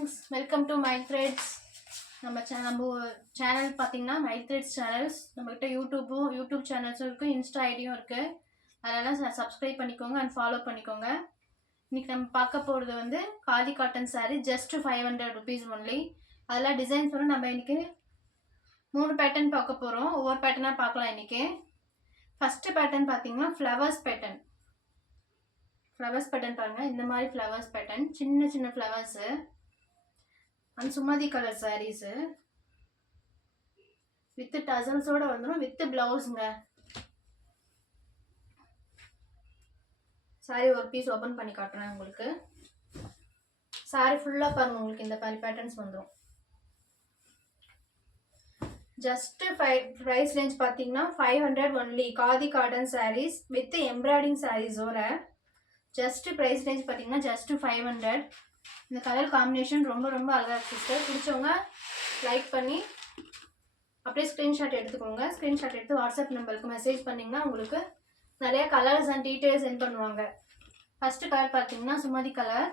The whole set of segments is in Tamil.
Friends, welcome to my Threads. நம்ம சேனல் பார்த்தீங்கன்னா மை த்ரெட்ஸ் சேனல்ஸ். நம்மகிட்ட யூடியூப் சேனல்ஸும் இருக்குது, இன்ஸ்டா ஐடியும் இருக்குது. அதெல்லாம் சப்ஸ்கிரைப் பண்ணிக்கோங்க அண்ட் ஃபாலோ பண்ணிக்கோங்க. இன்றைக்கி நம்ம பார்க்க போகிறது வந்து khadi cotton sari, just 500 rupees only. அதெல்லாம் டிசைன்ஸ் வந்து நம்ம இன்றைக்கி 3 பேட்டர்ன் பார்க்க போகிறோம். ஒவ்வொரு பேட்டர்னாக பார்க்கலாம் இன்றைக்கி. ஃபஸ்ட்டு பேட்டர்ன் பார்த்தீங்கன்னா ஃப்ளவர்ஸ் பேட்டர்ன் பாருங்கள். இந்த மாதிரி ஃப்ளவர்ஸ் பேட்டர்ன், சின்ன சின்ன flowers and Sumathi colour saris with டசல்ஸோடு வந்துடும், வித் ப்ளவுஸுங்க. சாரீ ஒரு பீஸ் ஓப்பன் பண்ணி காட்டுறேன் உங்களுக்கு. சாரீ ஃபுல்லாக பாருங்கள், உங்களுக்கு இந்த மாதிரி பேட்டர்ன்ஸ் வந்துடும். ஜஸ்ட் ப்ரைஸ் ரேஞ்ச் பார்த்தீங்கன்னா 500 only. Khadi cotton saris with embroidering சாரீஸோட ஜஸ்ட் ப்ரைஸ் ரேஞ்ச் பார்த்தீங்கன்னா ஜஸ்ட் 500. இந்த கலர் காம்பினேஷன் ரொம்ப ரொம்ப அழகாக இருக்குது சிஸ்டர். பிடிச்சவங்க லைக் பண்ணி அப்படியே ஸ்க்ரீன்ஷாட் எடுத்துக்கோங்க. ஸ்க்ரீன்ஷாட் எடுத்து வாட்ஸ்அப் நம்பருக்கு மெசேஜ் பண்ணிங்கன்னா உங்களுக்கு நிறைய கலர்ஸ் அண்ட் டீட்டெயில்ஸ் சென்ட் பண்ணுவாங்க. ஃபஸ்ட்டு கலர் பார்த்தீங்கன்னா சுமதி கலர்.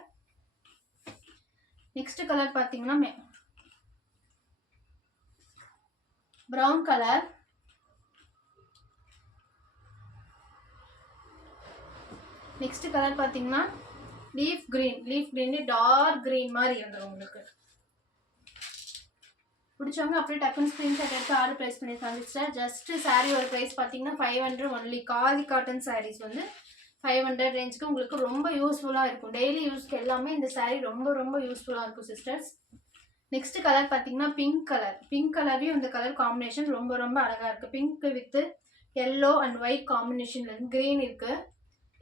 நெக்ஸ்ட் கலர் பார்த்தீங்கன்னா ப்ரௌன் கலர். நெக்ஸ்ட் கலர் பார்த்தீங்கன்னா லீஃப் கிரீன் டார்க் கிரீன் மாதிரி இருந்துடும் உங்களுக்கு. பிடிச்சவங்க அப்படியே டக்குன்னு ஸ்க்ரீன்ஷாட் எடுத்து ஆர்டர் ப்ரைஸ் பண்ணியிருக்காங்க சிஸ்டர். ஜஸ்ட் சாரீ ஒரு ப்ரைஸ் பார்த்தீங்கன்னா 500 ஒன்லி. காதி காட்டன் சாரீஸ் வந்து 500 ரேஞ்சுக்கு உங்களுக்கு ரொம்ப யூஸ்ஃபுல்லாக இருக்கும். டெய்லி யூஸ்க்கு எல்லாமே இந்த சாரீ ரொம்ப ரொம்ப யூஸ்ஃபுல்லாக இருக்கும் சிஸ்டர்ஸ். நெக்ஸ்ட் கலர் பார்த்தீங்கன்னா பிங்க் கலர்லையும் இந்த கலர் காம்பினேஷன் ரொம்ப ரொம்ப அழகாக இருக்குது. Pink with yellow and white காம்பினேஷனில் க்ரீன் இருக்குது.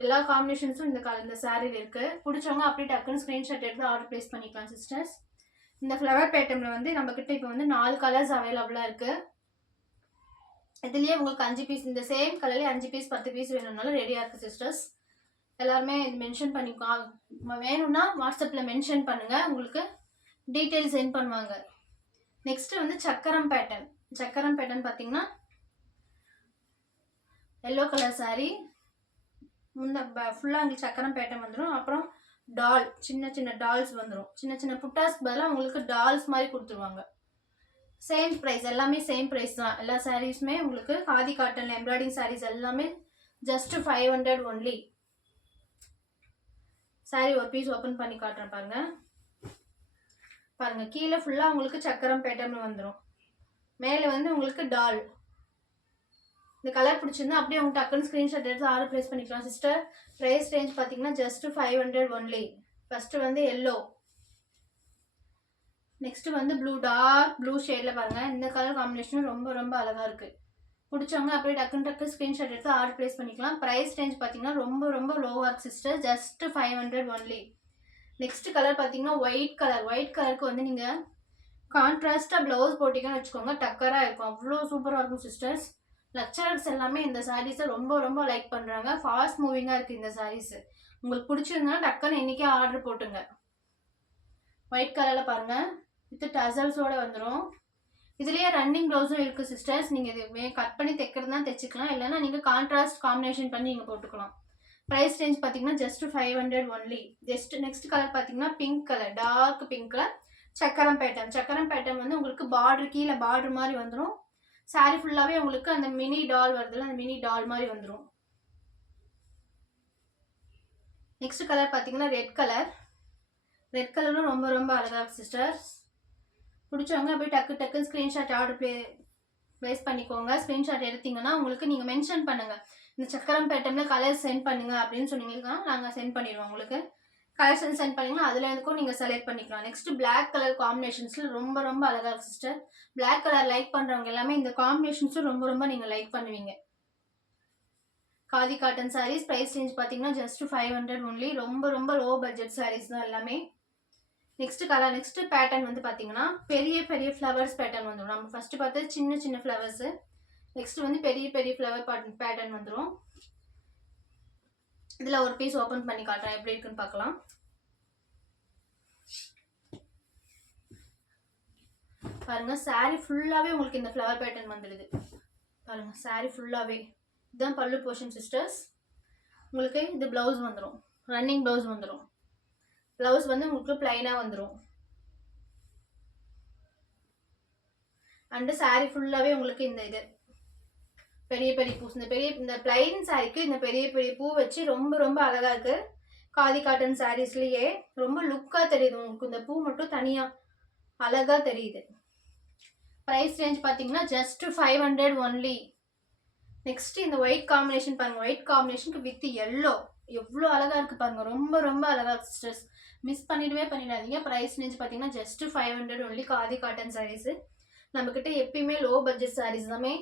எல்லா காம்பினேஷன்ஸும் இந்த சாரீல இருக்குது. பிடிச்சவங்க அப்படியே டக்குன்னு ஸ்க்ரீன்ஷாட் எடுத்து ஆர்டர் ப்ளேஸ் பண்ணிக்கலாம் சிஸ்டர்ஸ். இந்த ஃப்ளவர் பேட்டர்னில் வந்து நம்மக்கிட்ட இப்போ வந்து 4 கலர்ஸ் அவைலபிளாக இருக்குது. இதுலேயே உங்களுக்கு 5 பீஸ், இந்த சேம் கலர்லேயே 5 பீஸ் 10 பீஸ் வேணும்னாலும் ரெடியாக இருக்குது சிஸ்டர்ஸ். எல்லாருமே இது மென்ஷன் பண்ணிக்கோ, வேணும்னா வாட்ஸ்அப்பில் மென்ஷன் பண்ணுங்கள், உங்களுக்கு டீட்டெயில்ஸ் சென்ட் பண்ணுவாங்க. நெக்ஸ்ட்டு வந்து சக்கரம் பேட்டர்ன் பார்த்தீங்கன்னா எல்லோ கலர் சாரீ. ஃபுல்லாக உங்களுக்கு சக்கரம் பேட்டர்ன் வந்துடும். அப்புறம் சின்ன சின்ன டால்ஸ் வந்துடும். சின்ன சின்ன புட்டாஸ்க்கு பதிலாக உங்களுக்கு டால்ஸ் மாதிரி கொடுத்துருவாங்க. சேம் ப்ரைஸ், எல்லாமே சேம் ப்ரைஸ் தான். எல்லா சாரீஸுமே உங்களுக்கு காதி காட்டனில் எம்ப்ராய்டிங் சாரீஸ் எல்லாமே ஜஸ்ட் 500 ஒன்லி. சாரீ ஒரு பீஸ் ஓப்பன் பண்ணி காட்டுறேன் பாருங்கள். கீழே ஃபுல்லாக உங்களுக்கு சக்கரம் பேட்டர்ன் வந்துடும். மேலே வந்து உங்களுக்கு டால். இந்த கலர் பிடிச்சிருந்தா அப்படியே உங்களுக்கு டக்குன்னு ஸ்க்ரீன்ஷாட் எடுத்து ஆர்டர் ப்ளேஸ் பண்ணிக்கலாம் சிஸ்டர். ப்ரைஸ் ரேஞ்ச் பார்த்தீங்கன்னா ஜஸ்ட் 500 ஒன்லி. ஃபஸ்ட்டு வந்து எல்லோ, நெக்ஸ்ட்டு வந்து டார்க் ப்ளூ ஷேடில் பாருங்கள். இந்த கலர் காம்பினேஷனும் ரொம்ப ரொம்ப அழகாக இருக்குது. பிடிச்சவங்க அப்படியே டக்குன்னு ஸ்க்ரீன்ஷாட் எடுத்து ஆர்டர் ப்ளேஸ் பண்ணிக்கலாம். ப்ரைஸ் ரேஞ்ச் பார்த்தீங்கன்னா ரொம்ப ரொம்ப லோவாக இருக்குது sister. Just 500 only. Next colour பார்த்தீங்கன்னா ஒயிட் கலருக்கு வந்து நீங்கள் கான்ட்ராஸ்ட்டாக ப்ளவுஸ் போட்டிங்கன்னு வச்சுக்கோங்க, டக்கராக இருக்கும். அவ்வளோ சூப்பராக இருக்கும் சிஸ்டர்ஸ். லெக்சரர்ஸ் எல்லாமே இந்த சாரீஸை ரொம்ப ரொம்ப லைக் பண்ணுறாங்க. ஃபாஸ்ட் மூவிங்காக இருக்குது இந்த சாரீஸு. உங்களுக்கு பிடிச்சிருந்தா டக்குன்னு இன்றைக்கே ஆர்டர் போட்டுங்க. ஒயிட் கலரில் பாருங்கள், வித் டசல்ஸோடு வந்துடும். இதுலேயே ரன்னிங் ப்ளவுஸும் இருக்குது சிஸ்டர்ஸ். நீங்கள் இது கட் பண்ணி தைக்கிறதுனா தைச்சிக்கலாம், இல்லைன்னா நீங்கள் கான்ட்ராஸ்ட் காம்பினேஷன் பண்ணி நீங்கள் போட்டுக்கலாம். ப்ரைஸ் ரேஞ்ச் பார்த்தீங்கன்னா ஜஸ்ட் 500 ஒன்லி. நெக்ஸ்ட் கலர் பார்த்தீங்கன்னா pink colour, dark pink colour. சக்கரம் பேட்டர்ன் வந்து உங்களுக்கு கீழே பார்டர் மாதிரி வந்துடும். சாரீ ஃபுல்லாகவே உங்களுக்கு அந்த மினி டால் வருதுல்ல, அந்த மினி டால் மாதிரி வந்துடும். நெக்ஸ்ட் கலர் பார்த்தீங்கன்னா ரெட் கலரும் ரொம்ப ரொம்ப அழகாக இருக்குது சிஸ்டர்ஸ். பிடிச்சவங்க அப்படியே டக்குன்னு ஸ்க்ரீன்ஷாட் ஆர்டர் ப்ளேஸ் பண்ணிக்கோங்க. ஸ்க்ரீன்ஷாட் எடுத்தீங்கன்னா உங்களுக்கு நீங்கள் மென்ஷன் பண்ணுங்கள், இந்த சக்கரம் பேட்டர்னில் கலர் சென்ட் பண்ணுங்கள் அப்படின்னு சொன்னீங்கன்னா நாங்கள் சென்ட் பண்ணிடுவோம். உங்களுக்கு கலெக்ஷன் சென்ட் பண்ணிங்கன்னா அதில் எதுக்கும் நீங்கள் செலக்ட் பண்ணிக்கலாம். நெக்ஸ்ட் பிளாக் கலர் காம்பினேஷன்ஸில் ரொம்ப ரொம்ப அழகாக இருக்குது சிஸ்டர். பிளாக் கலர் லைக் பண்ணுறவங்க எல்லாமே இந்த காம்பினேஷன்ஸும் ரொம்ப ரொம்ப நீங்கள் லைக் பண்ணுவீங்க. Khadi cotton saris price range பார்த்தீங்கன்னா ஜஸ்ட் 500 ஒன்லி. ரொம்ப ரொம்ப லோ பட்ஜெட் சாரீஸ் தான் எல்லாமே. நெக்ஸ்ட் பேட்டர்ன் வந்து பார்த்தீங்கன்னா பெரிய பெரிய ஃப்ளவர்ஸ் பேட்டர்ன் வந்துடும். நம்ம ஃபஸ்ட்டு பார்த்தது சின்ன சின்ன ஃப்ளவர்ஸு. நெக்ஸ்ட் வந்து பெரிய பெரிய ஃப்ளவர் பேட்டர்ன் வந்துடும். இதில் ஒரு பீஸ் ஓப்பன் பண்ணி காட்டுறேன், எப்படி இருக்குன்னு பார்க்கலாம். பாருங்கள், சாரீ ஃபுல்லாகவே உங்களுக்கு இந்த ஃப்ளவர் பேட்டர்ன் வந்துடுது. பாருங்கள், சாரீ ஃபுல்லாகவே இதுதான் பல்லு போர்ஷன் சிஸ்டர்ஸ். உங்களுக்கு இது ப்ளவுஸ் வந்துடும், ரன்னிங் ப்ளவுஸ் வந்துடும். ப்ளவுஸ் வந்து உங்களுக்கு ப்ளைனாக வந்துடும். அண்டு saree ஃபுல்லாகவே உங்களுக்கு இந்த இது பெரிய பெரிய பூ, இந்த பிளைன் சாரிக்கு இந்த பெரிய பெரிய பூ வச்சு ரொம்ப ரொம்ப அழகா இருக்கு. காதி காட்டன் சாரீஸ்லயே ரொம்ப லுக்கா தெரியுது உங்களுக்கு. இந்த பூ மட்டும் தனியா அழகா தெரியுது. பிரைஸ் ரேஞ்ச் பாத்தீங்கன்னா ஜஸ்ட் 500 ஒன்லி. நெக்ஸ்ட் இந்த ஒயிட் காம்பினேஷன் பாருங்க. ஒயிட் காம்பினேஷனுக்கு வித் எல்லோ எவ்வளோ அழகா இருக்கு பாருங்க. ரொம்ப ரொம்ப அழகா இருக்கு சிஸ்டர்ஸ். மிஸ் பண்ணிடாதீங்க. பிரைஸ் ரேஞ்ச் பாத்தீங்கன்னா just 500 only. Khadi cotton saris நம்ம கிட்ட எப்பயுமே லோ பட்ஜெட் சாரீஸ் எல்லாமே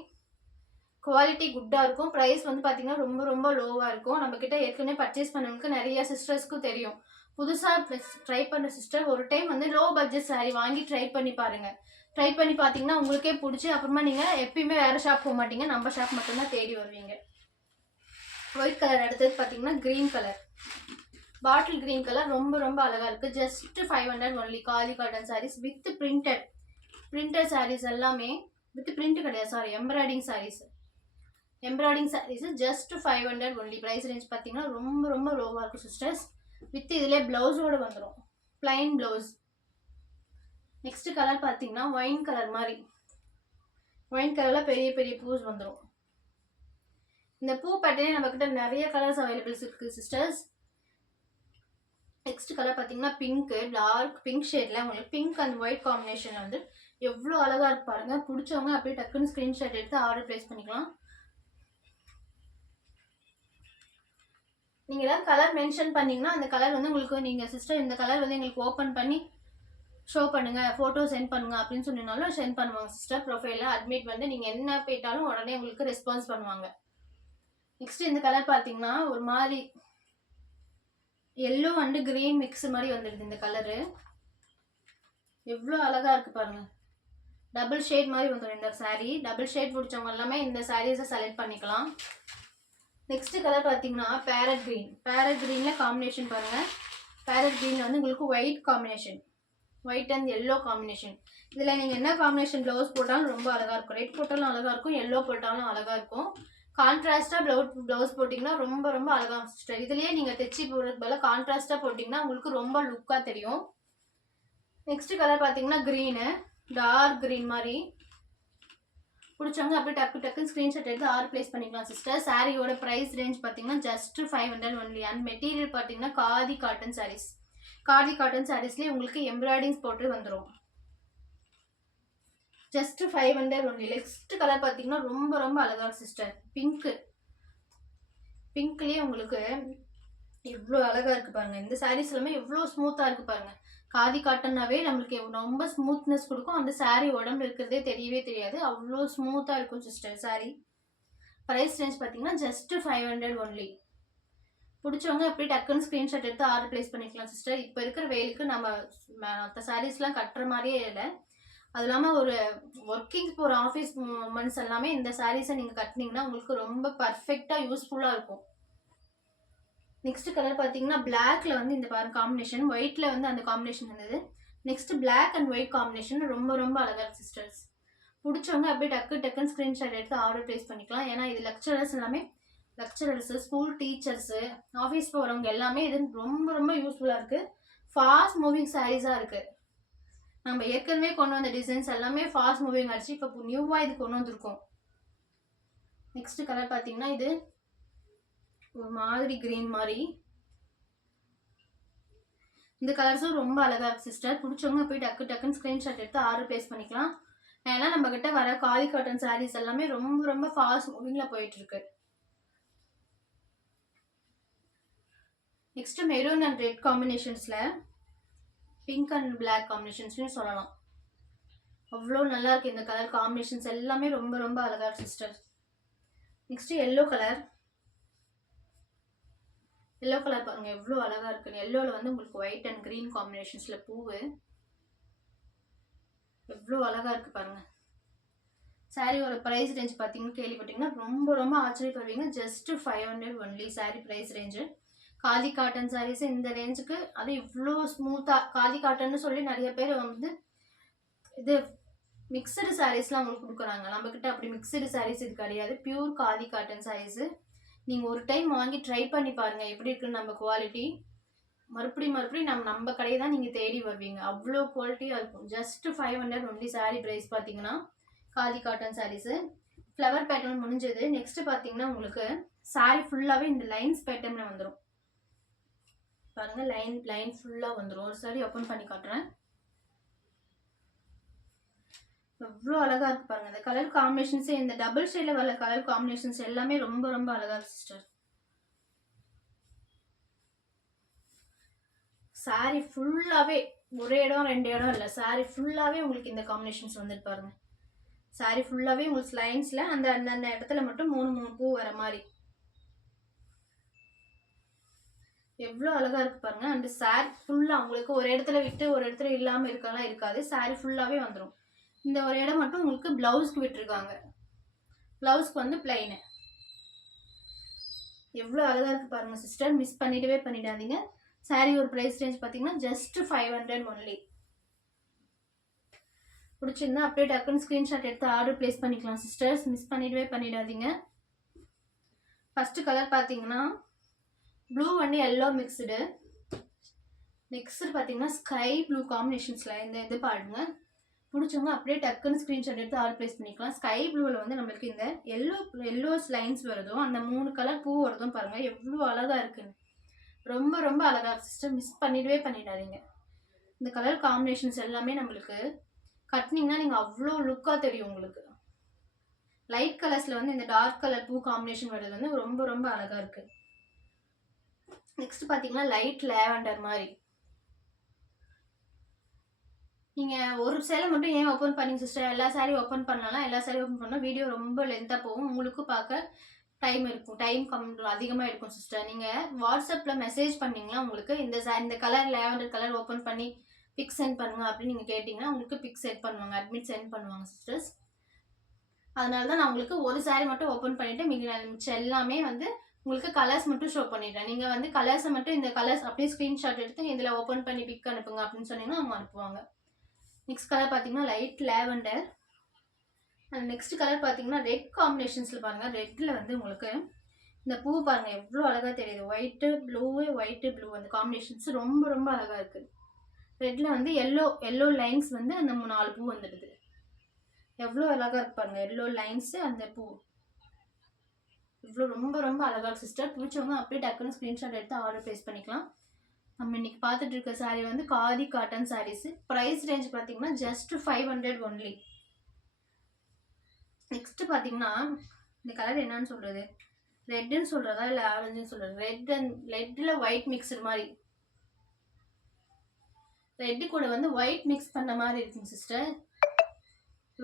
குவாலிட்டி குட்டாக இருக்கும். ப்ரைஸ் வந்து பார்த்தீங்கன்னா ரொம்ப ரொம்ப லோவாக இருக்கும். நம்மக்கிட்ட ஏற்கனவே பர்ச்சேஸ் பண்ணவங்களுக்கு நிறைய சிஸ்டர்ஸ்க்கும் தெரியும். புதுசாக ட்ரை பண்ணுற சிஸ்டர் ஒரு டைம் வந்து லோ பட்ஜெட் சாரீ வாங்கி ட்ரை பண்ணி பாருங்கள். ட்ரை பண்ணி பார்த்தீங்கன்னா உங்களுக்கே பிடிச்சி அப்புறமா நீங்கள் எப்பயுமே வேறு ஷாப் போக மாட்டீங்க, நம்ம ஷாப் மட்டும்தான் தேடி வருவீங்க. ஒயிட் கலர் அடுத்தது பார்த்தீங்கன்னா green colour, bottle green colour ரொம்ப ரொம்ப அழகாக இருக்குது. Just 500 only. Khadi cotton saris with printed saris எல்லாமே வித் பிரிண்ட் கிடையாது, sorry embroidering saris. Embroidering saris just 500 only. Price range பார்த்தீங்கன்னா ரொம்ப ரொம்ப லோவாக இருக்கும் சிஸ்டர்ஸ். வித் இதிலே ப்ளவுஸோடு வந்துடும், பிளைன் ப்ளவுஸ். நெக்ஸ்ட் கலர் பார்த்தீங்கன்னா ஒயின் கலர் மாதிரி, ஒயின் கலரில் பெரிய பெரிய பூஸ் வந்துடும். இந்த பூ பேட்டர்னே நம்மக்கிட்ட நிறைய கலர்ஸ் அவைலபிள்ஸ் இருக்குது சிஸ்டர்ஸ். நெக்ஸ்ட் கலர் பார்த்தீங்கன்னா பிங்க்கு, டார்க் பிங்க் ஷேடில் உங்களுக்கு பிங்க் அண்ட் ஒயிட் காம்பினேஷன் வந்து எவ்வளோ அழகாக இருக்கு பாருங்க. பிடிச்சவங்க அப்படியே டக்குன்னு ஸ்க்ரீன்ஷாட் எடுத்து ஆர்டர் ப்ளேஸ் பண்ணிக்கலாம். நீங்கள் ஏதாவது கலர் மென்ஷன் பண்ணிங்கன்னா அந்த கலர் வந்து உங்களுக்கு, நீங்கள் சிஸ்டர் இந்த கலர் வந்து எங்களுக்கு ஓப்பன் பண்ணி ஷோ பண்ணுங்கள், ஃபோட்டோ சென்ட் பண்ணுங்கள் அப்படின்னு சொன்னாலும் சென்ட் பண்ணுவாங்க சிஸ்டர். ப்ரொஃபைலில் அட்மிட் வந்து நீங்கள் என்ன போயிட்டாலும் உடனே உங்களுக்கு ரெஸ்பான்ஸ் பண்ணுவாங்க. நெக்ஸ்ட் இந்த கலர் பார்த்தீங்கன்னா ஒரு மாதிரி எல்லோ அண்டு கிரீன் மிக்ஸ் மாதிரி வந்துடுது. இந்த கலரு எவ்வளோ அழகாக இருக்குது பாருங்கள். டபுள் ஷேட் மாதிரி வந்துடும் இந்த சாரீ. டபுள் ஷேட் பிடிச்சவங்க எல்லாமே இந்த சாரீஸை செலக்ட் பண்ணிக்கலாம். நெக்ஸ்ட் கலர் பார்த்தீங்கன்னா பேரட் க்ரீன். பேரட் க்ரீனில் காம்பினேஷன் பாருங்கள். பேரட் க்ரீனில் வந்து உங்களுக்கு white combination, white and yellow combination. இதில் நீங்கள் என்ன காம்பினேஷன் ப்ளவுஸ் போட்டாலும் ரொம்ப அழகாக இருக்கும். ரெட் போட்டாலும் அழகாக இருக்கும், எல்லோ போட்டாலும் அழகாக இருக்கும். கான்ட்ராஸ்ட்டாக ப்ளவுஸ் போட்டிங்கன்னா ரொம்ப ரொம்ப அழகாக இருக்கும் சிஸ்டர். இதுலேயே நீங்கள் தைச்சி போடுறது போல கான்ட்ராஸ்ட்டாக போட்டிங்கன்னா உங்களுக்கு ரொம்ப லுக்காக தெரியும். நெக்ஸ்ட் கலர் பார்த்தீங்கன்னா க்ரீனு, டார்க் க்ரீன் மாதிரி. பிடிச்சவங்க அப்படியே டக்குன்னு ஸ்க்ரீன்ஷாட் எடுத்து ஆர்டர் ப்ளேஸ் பண்ணிக்கலாம் சிஸ்டர். சாரியோட ப்ரைஸ் ரேஞ்ச் பார்த்தீங்கன்னா ஜஸ்ட் 500 ஒன்லி. அண்ட் மெட்டீரியல் பார்த்தீங்கன்னா காதி காட்டன் சாரீஸ். காதி காட்டன் சாரீஸ்லேயே உங்களுக்கு எம்ப்ராய்டிங்ஸ் போட்டு வந்துடும். Just 500 only. நெக்ஸ்ட் கலர் பார்த்தீங்கன்னா ரொம்ப ரொம்ப அழகாக சிஸ்டர். பிங்க்லேயே உங்களுக்கு எவ்வளோ அழகாக இருக்குது பாருங்கள். இந்த சாரீஸ் எல்லாமே எவ்வளோ ஸ்மூத்தாக இருக்குது பாருங்கள். காதி காட்டன்னாவே நம்மளுக்கு ரொம்ப ஸ்மூத்னஸ் கொடுக்கும். அந்த சாரீ உடம்பு இருக்கிறதே தெரியவே தெரியாது, அவ்வளோ ஸ்மூத்தாக இருக்கும் சிஸ்டர் சாரீ. ப்ரைஸ் ரேஞ்ச் பார்த்தீங்கன்னா ஜஸ்ட் 500 ஒன்லி. பிடிச்சவங்க அப்படி டக்குன்னு ஸ்க்ரீன்ஷாட் எடுத்து ஆர்டர் ப்ளேஸ் பண்ணிக்கலாம் சிஸ்டர். இப்போ இருக்கிற வெயிலுக்கு நம்ம மற்ற சாரீஸ்லாம் கட்டுற மாதிரியே இல்லை. அது இல்லாமல் ஒரு ஒர்க்கிங் போகிற ஆஃபீஸ் உமன்ஸ் எல்லாமே இந்த சாரீஸை நீங்கள் கட்டினீங்கன்னா உங்களுக்கு ரொம்ப பர்ஃபெக்டாக யூஸ்ஃபுல்லாக இருக்கும். நெக்ஸ்ட் கலர் பார்த்தீங்கன்னா பிளாக்ல வந்து இந்த பாருங்க காம்பினேஷன், ஒயிட்ல வந்து அந்த காம்பினேஷன் இருந்தது. Next black and white combination ரொம்ப ரொம்ப அழகா சிஸ்டர்ஸ். பிடிச்சவங்க அப்படியே டக்குன்னு ஸ்க்ரீன்ஷாட் எடுத்து ஆர்டர் ப்ளேஸ் பண்ணிக்கலாம். ஏன்னா இது லெக்சரர்ஸ் எல்லாமே, லெக்சரர்ஸு, ஸ்கூல் டீச்சர்ஸு, ஆஃபீஸ் போகிறவங்க எல்லாமே இது ரொம்ப ரொம்ப யூஸ்ஃபுல்லாக இருக்குது. ஃபாஸ்ட் மூவிங் சாரீஸாக இருக்குது. நம்ம ஏற்கனவே கொண்டு வந்த டிசைன்ஸ் எல்லாமே ஃபாஸ்ட் மூவிங் ஆச்சு. இப்போ நியூவாக இது கொண்டு வந்திருக்கோம். நெக்ஸ்ட் கலர் பார்த்தீங்கன்னா இது ஒரு மாதிரி கிரீன் மாதிரி. இந்த கலர்ஸும் ரொம்ப அழகா இருக்கு சிஸ்டர். பிடிச்சவங்க போய் டக்குன்னு ஸ்க்ரீன்ஷாட் எடுத்து ஆர்டர் ப்ளேஸ் பண்ணிக்கலாம். ஏன்னா நம்ம கிட்ட வர காதி காட்டன் சாரீஸ் எல்லாமே ரொம்ப ரொம்ப ஃபாஸ்ட் மூவிங்ல போயிட்டு இருக்கு. நெக்ஸ்ட் மெரூன் அண்ட் ரெட் காம்பினேஷன்ஸ்ல பிங்க் அண்ட் பிளாக் காம்பினேஷன்ஸ்லையும் சொல்லலாம். அவ்வளோ நல்லா இருக்கு இந்த கலர் காம்பினேஷன்ஸ் எல்லாமே ரொம்ப ரொம்ப அழகா இருக்கு sister. Next yellow colour. Yellow colour பாருங்க எவ்வளோ அழகா இருக்கு. எல்லோவில் வந்து உங்களுக்கு ஒயிட் அண்ட் கிரீன் காம்பினேஷன்ஸ்ல பூவு எவ்வளோ அழகா இருக்கு பாருங்க. சாரியோட ப்ரைஸ் ரேஞ்ச் பார்த்தீங்கன்னு கேள்விப்பட்டீங்கன்னா ரொம்ப ரொம்ப ஆச்சரியப்படுவீங்க. Just 500 only sari price range. Khadi cotton saris இந்த ரேஞ்சுக்கு அது இவ்வளோ ஸ்மூத்தாக காதி காட்டன்னு சொல்லி நிறைய பேர் வந்து இது மிக்சடு சாரீஸ்லாம் உங்களுக்கு கொடுக்குறாங்க. நம்மக்கிட்ட அப்படி மிக்சடு சாரீஸ் இது கிடையாது. Pure khadi cotton saris. நீங்கள் ஒரு டைம் வாங்கி ட்ரை பண்ணி பாருங்கள் எப்படி இருக்குன்னு நம்ம குவாலிட்டி. மறுபடியும் நம்ம கடையை தான் நீங்கள் தேடி வருவீங்க, அவ்வளோ குவாலிட்டியாக இருக்கும். Just 500 only. சாரீ ப்ரைஸ் பார்த்தீங்கன்னா khadi cotton saris. Flower pattern முடிஞ்சது. நெக்ஸ்ட் பார்த்தீங்கன்னா உங்களுக்கு சாரீ ஃபுல்லாகவே இந்த லைன்ஸ் பேட்டர்னில் வந்துடும். பாருங்கள், லைன் ஃபுல்லாக வந்துடும். ஒரு சாரி ஓப்பன் பண்ணி காட்டுறேன். எவ்வளோ அழகாக இருக்குது பாருங்கள். இந்த கலர் காம்பினேஷன்ஸு, இந்த டபுள் ஷேடில் வர கலர் காம்பினேஷன்ஸ் எல்லாமே ரொம்ப ரொம்ப அழகாக இருக்குது சிஸ்டர். சாரீ ஃபுல்லாகவே ஒரே இடம் 2 இடம் இல்லை, சாரீ ஃபுல்லாகவே உங்களுக்கு இந்த காம்பினேஷன்ஸ் வந்துட்டு பாருங்க. சாரீ ஃபுல்லாகவே உங்களுக்கு லைன்ஸில் அந்த அந்த இடத்துல மட்டும் 3 பூ வர மாதிரி எவ்வளோ அழகாக இருக்குது பாருங்கள். அந்த சாரீ ஃபுல்லாக உங்களுக்கு ஒரு இடத்துல விட்டு ஒரு இடத்துல இல்லாமல் இருக்கலாம் இருக்காது. சாரீ ஃபுல்லாகவே வந்துடும். இந்த ஒரு இடம் மட்டும் உங்களுக்கு ப்ளவுஸ்க்கு விட்டுருக்காங்க. ப்ளவுஸ்க்கு வந்து பிளைனு. எவ்வளோ அழகாக இருக்குது பாருங்கள் சிஸ்டர். மிஸ் பண்ணிடாதீங்க. சாரீ ஒரு ப்ரைஸ் ரேஞ்ச் பார்த்தீங்கன்னா ஜஸ்ட் 500 ஒன்லி. பிடிச்சிருந்தா அப்படியே டக்குன்னு ஸ்க்ரீன்ஷாட் எடுத்து ஆர்டர் ப்ளேஸ் பண்ணிக்கலாம் சிஸ்டர்ஸ். மிஸ் பண்ணிடாதீங்க. ஃபஸ்ட்டு கலர் பார்த்தீங்கன்னா blue and yellow mixed. Next பார்த்தீங்கன்னா ஸ்கை ப்ளூ காம்பினேஷன்ஸில் இந்த இது பாருங்க. பிடிச்சவங்க அப்படியே டக்குன்னு ஸ்க்ரீன்ஷாட் எடுத்து ஆர்டர் ப்ளேஸ் பண்ணிக்கலாம். ஸ்கை ப்ளூவில் வந்து நம்மளுக்கு இந்த எல்லோஸ் லைன்ஸ் வருதும் அந்த 3 கலர் பூ வருதும் பாருங்கள் எவ்வளோ அழகாக இருக்குன்னு. ரொம்ப ரொம்ப அழகாக இருக்குது சிஸ்டர். மிஸ் பண்ணிடாதீங்க. இந்த கலர் காம்பினேஷன்ஸ் எல்லாமே நம்மளுக்கு கட்டினீங்கன்னா நீங்கள் அவ்வளோ லுக்காக தெரியும் உங்களுக்கு. லைட் கலர்ஸில் வந்து இந்த டார்க் கலர் பூ காம்பினேஷன் வருது வந்து ரொம்ப ரொம்ப அழகாக இருக்குது. நெக்ஸ்ட் பார்த்தீங்கன்னா லைட் லேவண்டர் மாதிரி. நீங்கள் ஒரு சேலை மட்டும் ஏன் ஓப்பன் பண்ணிங்க சிஸ்டர்? எல்லா சாரியும் ஓப்பன் பண்ணலாம். எல்லா சாரியும் ஓப்பன் பண்ணால் வீடியோ ரொம்ப லென்த்தாக போகும். உங்களுக்கும் பார்க்க டைம் இருக்கும். டைம் அதிகமாக இருக்கும் சிஸ்டர். நீங்கள் வாட்ஸ்அப்பில் மெசேஜ் பண்ணிங்கன்னா உங்களுக்கு இந்த கலர் லேவண்டர் கலர் ஓப்பன் பண்ணி பிக் சென்ட் பண்ணுங்க அப்படின்னு நீங்கள் கேட்டிங்கன்னா உங்களுக்கு பிக் சென்ட் பண்ணுவாங்க. அட்மிட் சென்ட் பண்ணுவாங்க சிஸ்டர்ஸ். அதனால தான் நான் உங்களுக்கு ஒரு சாரி மட்டும் ஓப்பன் பண்ணிவிட்டு மிச்சம் எல்லாமே வந்து உங்களுக்கு கலர்ஸ் மட்டும் ஷோ பண்ணிடுறேன். நீங்கள் வந்து கலர்ஸை மட்டும் இந்த கலர்ஸ் அப்படியே ஸ்க்ரீன்ஷாட் எடுத்து இதில் ஓப்பன் பண்ணி பிக் அனுப்புங்க அப்படின்னு சொன்னீங்கன்னா அவங்க அனுப்புவாங்க. நெக்ஸ்ட் கலர் பார்த்தீங்கன்னா light lavender. And next colour பார்த்தீங்கன்னா ரெட் காம்பினேஷன்ஸில் பாருங்கள். ரெட்டில் வந்து உங்களுக்கு இந்த பூ பாருங்கள் எவ்வளோ அழகாக தெரியுது. ஒயிட்டு ப்ளூ அந்த காம்பினேஷன்ஸ் ரொம்ப ரொம்ப அழகாக இருக்குது. ரெட்டில் வந்து எல்லோ லைன்ஸ் வந்து அந்த 4 பூ வந்துடுது. எவ்வளோ அழகாக இருக்கு பாருங்கள். எல்லோ லைன்ஸு அந்த பூ இவ்வளோ ரொம்ப ரொம்ப அழகாக சிஸ்டர். பிடிச்சவங்க அப்படியே டக்குன்னு ஸ்க்ரீன்ஷாட் எடுத்து ஆர்டர் ப்ளேஸ் பண்ணிக்கலாம். நம்ம இன்னைக்கு பார்த்துட்டு இருக்க சாரீ வந்து khadi cotton saris. Price range பார்த்தீங்கன்னா ஜஸ்ட் 500 ஒன்லி. நெக்ஸ்ட் பார்த்தீங்கன்னா இந்த கலர் என்னன்னு சொல்கிறது, ரெட்டுன்னு சொல்கிறதா இல்லை ஆரஞ்சுன்னு சொல்கிறது? ரெட்டில் ஒயிட் மிக்ஸ்டு மாதிரி. ரெட்டு கூட வந்து ஒயிட் மிக்ஸ் பண்ண மாதிரி இருக்குங்க சிஸ்டர்.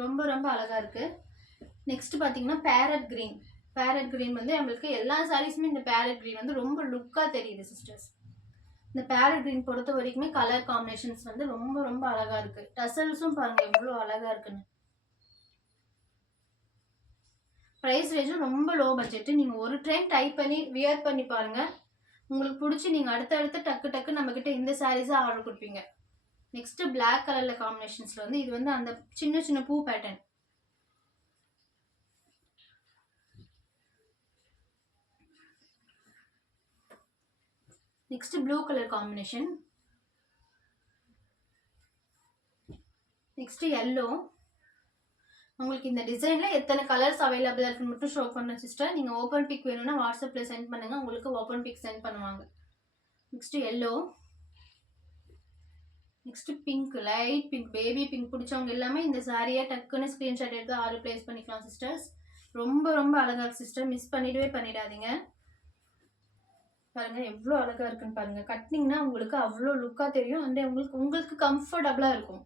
ரொம்ப ரொம்ப அழகாக இருக்குது. நெக்ஸ்ட் பார்த்தீங்கன்னா பேரட் க்ரீன் வந்து நம்மளுக்கு எல்லா சாரீஸுமே இந்த பேரட் க்ரீன் வந்து ரொம்ப லுக்காக தெரியுது சிஸ்டர்ஸ். இந்த பேரட் க்ரீன் பொறுத்த வரைக்குமே கலர் காம்பினேஷன்ஸ் வந்து ரொம்ப ரொம்ப அழகாக இருக்குது. டசல்ஸும் பாருங்கள் எவ்வளோ அழகாக இருக்குன்னு. ப்ரைஸ் ரேஞ்சும் ரொம்ப லோ பட்ஜெட்டு. நீங்கள் ஒரு டைம் டைப் பண்ணி வியர் பண்ணி பாருங்கள். உங்களுக்கு பிடிச்சி நீங்கள் அடுத்தடுத்து டக்கு நம்மக்கிட்ட இந்த சாரீஸாக ஆர்டர் கொடுப்பீங்க. நெக்ஸ்ட் பிளாக் கலரில் காம்பினேஷன்ஸில் வந்து இது வந்து அந்த சின்ன பூ pattern. Next blue colour combination. Next yellow. உங்களுக்கு இந்த டிசைனில் எத்தனை கலர்ஸ் அவைலபிளாக இருக்குன்னு மட்டும் ஷோ பண்ணுறேன் சிஸ்டர். நீங்கள் ஓப்பன் பிக் வேணும்னா வாட்ஸ்அப்பில் சென்ட் பண்ணுங்கள். உங்களுக்கு ஓப்பன் பிக் சென்ட் பண்ணுவாங்க. Next yellow. Next pink, light pink, baby pink. பிடிச்சவங்க எல்லாமே இந்த சாரியை டக்குன்னு ஸ்க்ரீன்ஷாட் எடுத்து ஆர்டர் ப்ளேஸ் பண்ணிக்கலாம் சிஸ்டர்ஸ். ரொம்ப ரொம்ப அழகாக இருக்குது சிஸ்டர். மிஸ் பண்ணிடாதீங்க. பாருங்கள் எவ்வளோ அழகாக இருக்குன்னு பாருங்கள். கட்டினீங்கன்னா உங்களுக்கு அவ்வளோ லுக்காக தெரியும். அண்ட் உங்களுக்கு கம்ஃபர்டபுளாக இருக்கும்.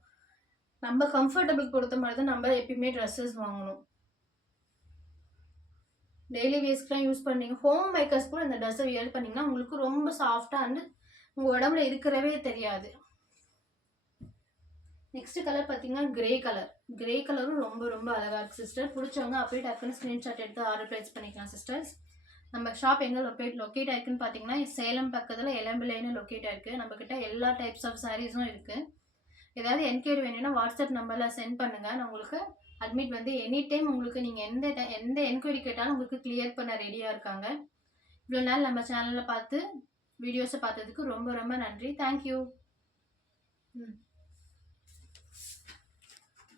நம்ம கம்ஃபர்டபுள் பொறுத்த மாதிரி தான் நம்ம எப்பயுமே ட்ரெஸ்ஸஸ் வாங்கணும். டெய்லி வேஸ்க்குலாம் யூஸ் பண்ணீங்க, ஹோம் மேக்கர்ஸ் கூட இந்த ட்ரெஸ்ஸை வியர் பண்ணிங்கன்னா உங்களுக்கு ரொம்ப சாஃப்டாக அண்ட் உங்கள் உடம்புல இருக்கிறவே தெரியாது. நெக்ஸ்ட் கலர் பார்த்தீங்கன்னா கிரே கலரும் ரொம்ப ரொம்ப அழகாக இருக்குது சிஸ்டர். பிடிச்சவங்க அப்படியே டக்குன்னு ஸ்க்ரீன்ஷாட் எடுத்து ஆர்டர் ப்ளேஸ் பண்ணிக்கலாம் சிஸ்டர்ஸ். நம்ம ஷாப் எங்கே லொக்கேட் ஆயிருக்குன்னு பார்த்தீங்கன்னா சேலம் பக்கத்தில் எலம்பிலைன்னு லொக்கேட் ஆயிருக்கு. நம்மக்கிட்ட எல்லா டைப்ஸ் ஆஃப் சாரீஸும் இருக்குது. ஏதாவது என்கொயரி வேணும்னா வாட்ஸ்அப் நம்பரில் சென்ட் பண்ணுங்கள். நான் உங்களுக்கு அட்மிட் வந்து எனி டைம் உங்களுக்கு நீங்கள் எந்த என்கொயரி கேட்டாலும் உங்களுக்கு கிளியர் பண்ண ரெடியாக இருக்காங்க. இவ்வளோ நாள் நம்ம சேனலில் பார்த்து வீடியோஸை பார்த்ததுக்கு ரொம்ப ரொம்ப நன்றி. தேங்க்யூ.